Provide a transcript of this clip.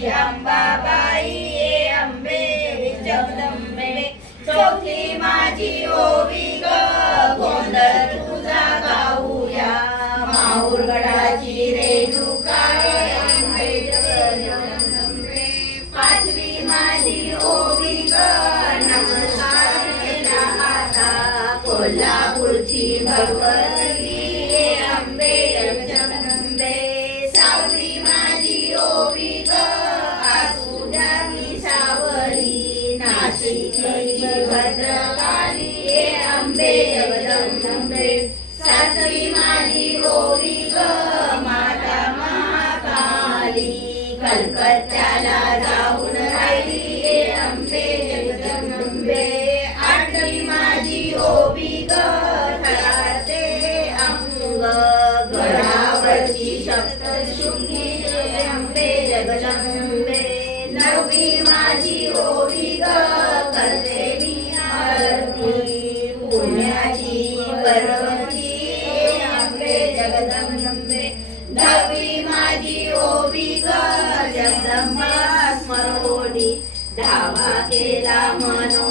अंबाबाई ये अंबे जगदंबे चौथी माझी ओवी ग गोंधळ तुझा गाऊया माहुरगडाची रेणुका अंबे जगदंबे पाचवी माझी ओवी ग नमस्कार केला आता कोल्हापूरची भगवती ये अंबे जगदंबे सावली माझी ओवी ग आसुद्या विसावली नाशिकची भद्रकाली ये अंबे जगदंबे सातवी माझी ओवी ग माता महाकाली कलकत्त्याला जाऊन राहिली ये अंबे जगदंबे आठवी माझी ओवी ग ठळाते अंग गडावरची सप्तशृंगी ये अंबे जगदंबे नववी माझी ओवी ग करते मी आरती पुण्याची पर्वती ये अंबे जगदंबे दहावी माझी ओवी ग जगदंबा स्मरोनी धावा केला मनो